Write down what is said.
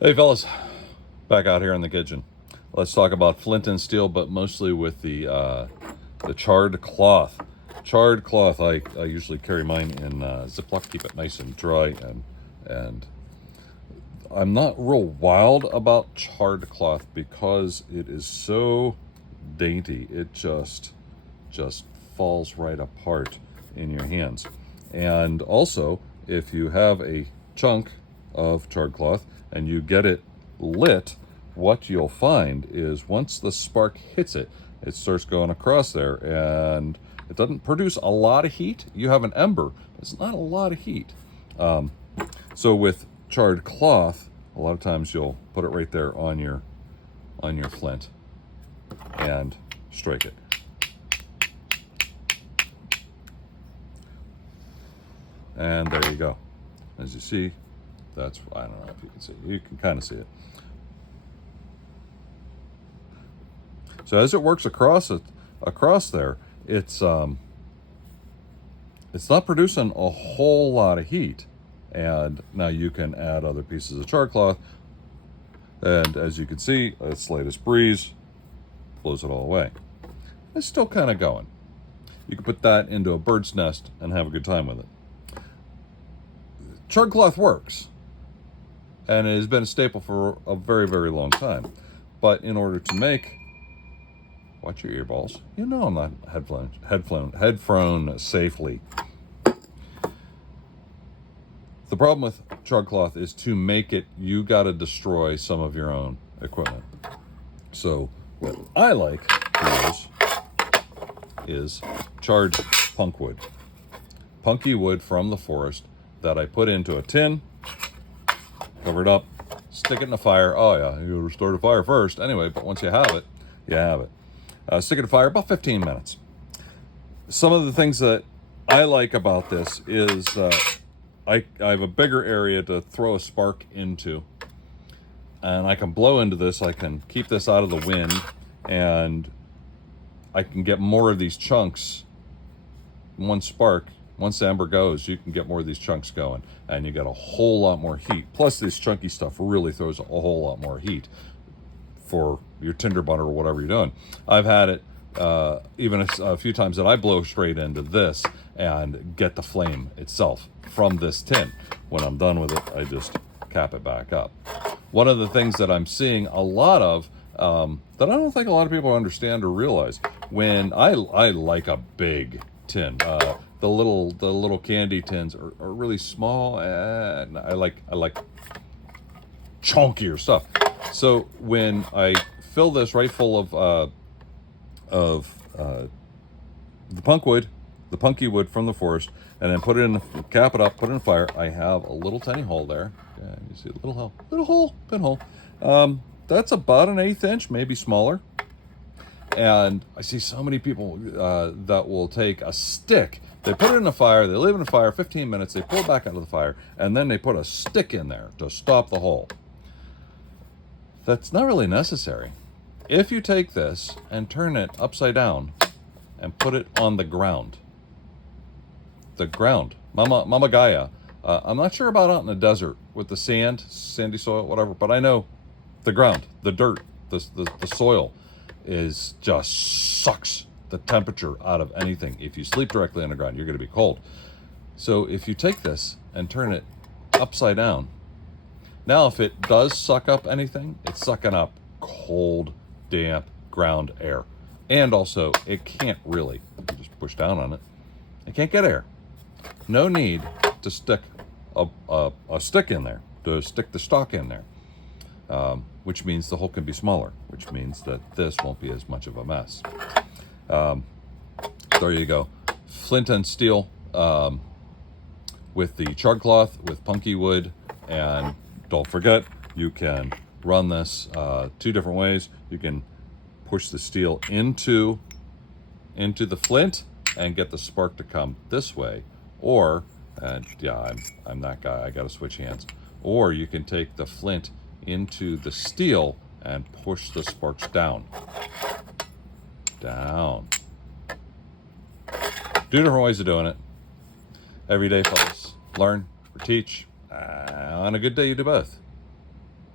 Hey fellas, back out here in the kitchen. Let's talk about flint and steel, but mostly with the charred cloth. Charred cloth. I usually carry mine in Ziploc, keep it nice and dry, and I'm not real wild about charred cloth because it is so dainty. It just falls right apart in your hands. And also, if you have a chunk of charred cloth and you get it lit, what you'll find is once the spark hits it, it starts going across there and it doesn't produce a lot of heat. You have an ember, but it's not a lot of heat. So with charred cloth, a lot of times you'll put it right there on your flint and strike it. And there you go. As you see, that's, I don't know if you can see, you can kind of see it. So as it works across there, it's not producing a whole lot of heat. And now you can add other pieces of charred cloth, and as you can see, a slightest breeze blows it all away. It's still kind of going. You can put that into a bird's nest and have a good time with it. Charred cloth works, and it has been a staple for a very, very long time. But in order to make, watch your earballs. You know I'm not headphone safely. The problem with charred cloth is to make it, you got to destroy some of your own equipment. So what I like to use is charred punk wood, punky wood from the forest that I put into a tin, cover it up, stick it in the fire. Oh yeah, you gotta start a fire first. Anyway, but once you have it, you have it. Stick it in the fire about 15 minutes. Some of the things that I like about this is I have a bigger area to throw a spark into, and I can blow into this. I can keep this out of the wind, and I can get more of these chunks. One spark, once the ember goes, you can get more of these chunks going, and you get a whole lot more heat. Plus, this chunky stuff really throws a whole lot more heat for your tinder butter or whatever you're doing. I've had it even a few times that I blow straight into this and get the flame itself from this tin. When I'm done with it, I just cap it back up. One of the things that I'm seeing a lot of that I don't think a lot of people understand or realize, when I like a big tin. The little candy tins are really small, and I like chunkier stuff. So when I fill this right full of the punky wood from the forest, and then put it in, cap it up, put it in the fire, I have a little tiny hole there. Yeah, you see a little hole, pinhole. That's about an 1/8 inch, maybe smaller. And I see so many people that will take a stick, they put it in the fire, they leave it in the fire 15 minutes, they pull it back out of the fire, and then they put a stick in there to stop the hole. That's not really necessary. If you take this and turn it upside down and put it on the ground, Mama Gaia, I'm not sure about out in the desert with the sandy soil, whatever, but I know the ground, the dirt, the soil is just sucks the temperature out of anything. If you sleep directly on the ground, you're going to be cold. So if you take this and turn it upside down, now if it does suck up anything, it's sucking up cold, damp ground air. And also, it can't really, you just push down on it, it can't get air. No need to stick a stick in there, to stick the stock in there. Which means the hole can be smaller, which means that this won't be as much of a mess. There you go. Flint and steel with the charred cloth, with punky wood, and don't forget, you can run this 2 different ways. You can push the steel into the flint and get the spark to come this way, or, and yeah, I'm that guy, I gotta switch hands. Or you can take the flint into the steel and push the sparks down. 2 different ways of doing it. Every day, fellas, learn or teach. On a good day, you do both.